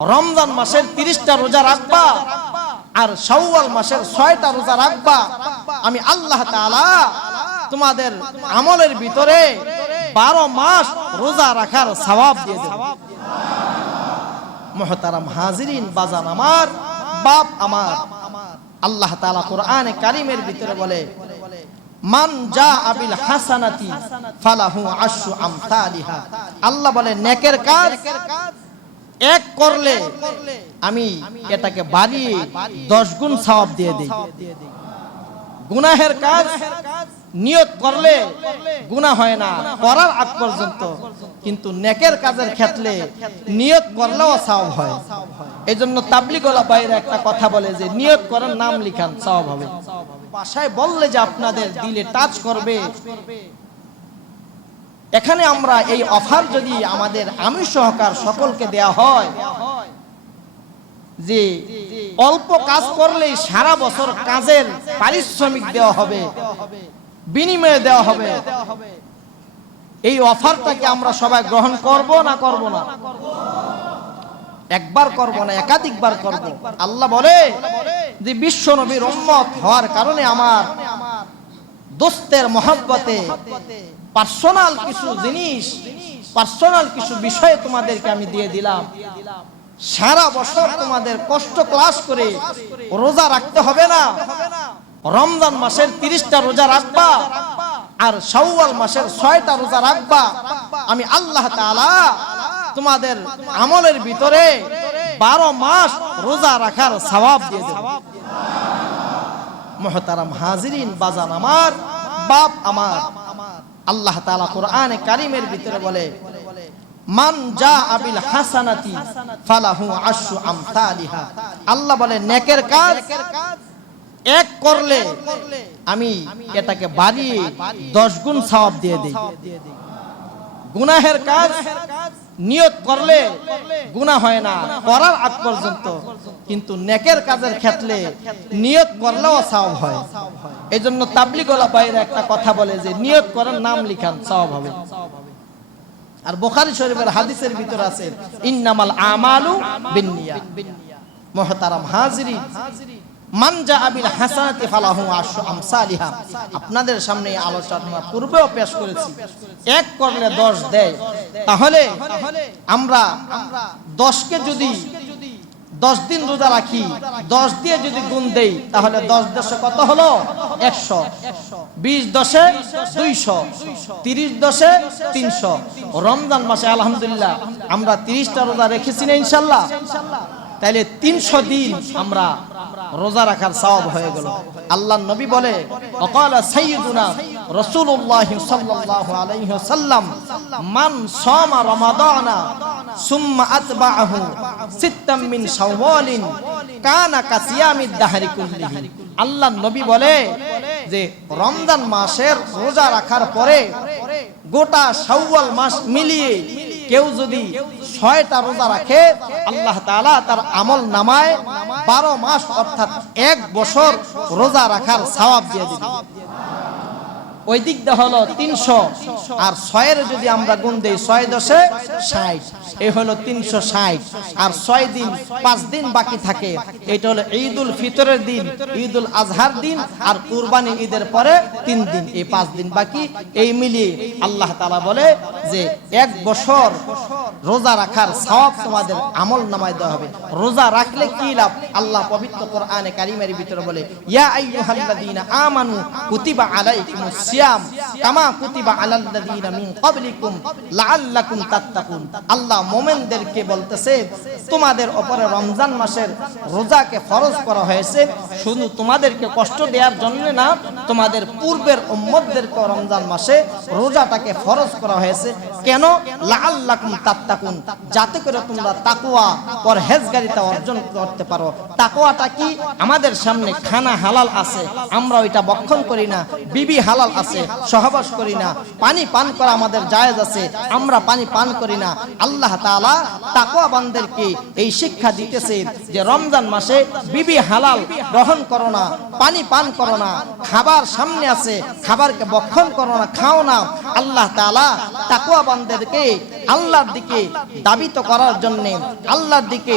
রমজান মাসের তিরিশটা রোজা রাখবা আর শাওয়াল মাসের ছয়টা রোজা রাখবা। আমি আল্লাহ তাআলা তোমাদের আমলের ভিতরে বারো মাস রোজা রাখার সওয়াব দিয়ে দেব। মহতারাম হাজিরিন, বাজান আমার, বাপ আমার। আল্লাহ তাআলা কোরআনে কারিমের ভিতরে বলে, মান যা আবিল হাসানাতি ফালাহু আশু আমসালিহা। আল্লাহ বলে, নেকের কাজ এক করলে আমি এটাকে বাড়িয়ে দশ গুণ সওয়াব দিয়ে দিই। গুনাহের কাজ নিয়ত করলে গুনাহ হয় না, করার আগ পর্যন্ত। কিন্তু নেকের কাজের ক্ষেত্রে নিয়ত করলেও সওয়াব হয়। এই জন্য তাবলিগলা বাইরে একটা কথা বলে যে, নিয়ত করার নাম লিখান, সওয়াব হবে। বাসায় বললে যে আপনাদের দিলে টাচ করবে এখানে আমরা এই অফার যদি আমাদের আমি সহকার সকলকে দেয়া হয়, যে অল্প কাজ করলেই সারা বছর কাজের পারিশ্রমিক দেওয়া হবে, বিনিময়ে দেওয়া হবে। এই অফারটাকে আমরা সবাই গ্রহণ করব না করব না? একবার করব না, একাধিকবার করব। আল্লাহ বলে যে বিশ্ব নবীর উম্মত হওয়ার কারণে আমার দোস্তের মহব্বতে পার্সোনাল কিছু জিনিস, পার্সোনাল কিছু বিষয় তোমাদেরকে আমি দিয়ে দিলাম। সারা বছর তোমাদের কষ্ট ক্লাস করে রোজা রাখতে হবে না। রমজান মাসের তিরিশটা রোজা রাখবা আর শাওয়াল মাসের ছয়টা রোজা রাখবা। আমি আল্লাহ তাআলা তোমাদের আমলের ভিতরে বারো মাস রোজা রাখার স্বভাব দিয়ে দেব। মহতারাম হাজিরিন, বাজান আমার, বাপ আমার। আল্লাহ তাআলা কোরআনে কারিমের ভিতরে বলে, মান যা আবিল হাসানাতি ফালাহু আশু আমসালিহা। আল্লাহ বলে, নেকের কাজ এক করলে আমি এটাকে বাড়িয়ে দশ গুণ সওয়াব দিয়ে দিই। গুনাহের কাজ নিয়ত করলে গুনাহ হয় না, করার আগ পর্যন্ত কিন্তু নেকের কাজের ক্ষেত্রে নিয়ত করলেও সওয়াব হয়। এই জন্য তাবলিগলা বাইরে একটা কথা বলে যে নিয়ত করার নাম লিখান, সওয়াব হবে। আর বোখারি শরীফের হাদিসের ভিতর আছে, ইন্নামাল আমালু বিন্নিয়া। মুহতারাম হাজিরি। মান যা আবিল ফালাহু আশু আমসালিহা। আপনাদের সামনে আলোচনা পূর্বেও পেশ করেছি। এক করলে দশ দেয়। তাহলে আমরা দশকে যদি দশ দিন রোজা রাখি, দশ দিয়ে যদি গুণ দেই, তাহলে দশ দশে কত হলো? একশো। বিশ দশে দুইশো। তিরিশ দশে তিনশো। রমজান মাসে আলহামদুলিল্লাহ, আমরা তিরিশটা রোজা রেখেছি না ইনশাল্লাহ। তাইলে তিনশো দিন আমরা রোজা রাখার সওয়াব হয়ে গেল। আল্লাহ নবী বলে, অকাল সাইয়্যিদুনা সুম্মা কানা আল্লাহ নবী বলে যে, রমজান মাসের রোজা রাখার পরে গোটা শাওয়াল মাস মিলিয়ে কেউ যদি ছয়টা রোজা রাখে, আল্লাহ তাআলা তার আমল নামায় বারো মাস অর্থাৎ এক বছর রোজা রাখার সওয়াব দিয়ে দিবে। ওই দিকটা হলো তিনশো। আর ছয়ের যদি আমরা গুণ দিই, ছয় দশে ষাট। এই হলো তিনশো ষাট। আর ছয় দিন, পাঁচ দিন বাকি থাকে। এটা হলো ঈদ উল ফিতরের দিন ঈদ উল আজহার দিন, আর কুরবানি ঈদের পরে তিন দিন। এই পাঁচ দিন বাকি, এই মিলিয়ে আল্লাহ তালা বলে যে এক বছর রোজা রাখার সব তোমাদের আমল নামায় দেওয়া হবে। রোজা রাখলে কি লাভ? আল্লাহ পবিত্র কোরআনে কারিমের ভিতরে বলে, ইয়া আই আমানু কুতিবা আলাইকুমুস সিয়াম। কামা কুতিবা আলাল্লাযীনা মিন ক্বাবলিকুম লাআল্লাকুম তাত্তাকুন। আল্লাহ মুমিনদেরকে বলতেছে, তোমাদের উপরে রমজান মাসের রোজাকে ফরজ করা হয়েছে। শুধু তোমাদেরকে কষ্ট দেওয়ার জন্য না, তোমাদের পূর্বের উম্মতদেরকে রমজান মাসে রোজাটাকে ফরজ করা হয়েছে। কেন? লাআল্লাকুম তাত্তাকুন। যাতে করে তোমরা তাকওয়া, পরহেজগারিতা অর্জন করতে পারো। তাকওয়াটা কি? আমাদের সামনে খানা হালাল আছে আমরা ওইটা বক্ষণ করি না। বিবি হালাল আছে সহবাস করি না। পানি পান করা আমাদের জায়েজ আছে, আমরা পানি পান করি না। আল্লাহ তাআলা তাকওয়াবানদেরকে এই শিক্ষা দিতেছে যে রমজান মাসে বিবি হালাল গ্রহণ করো না, পানি পান করো না, খাবার সামনে আছে, খাবারকে বক্ষণ করো না, খাও না। আল্লাহ তাআলা তাকওয়াবানদেরকে আল্লাহর দিকে দাবিত করার জন্য, আল্লাহর দিকে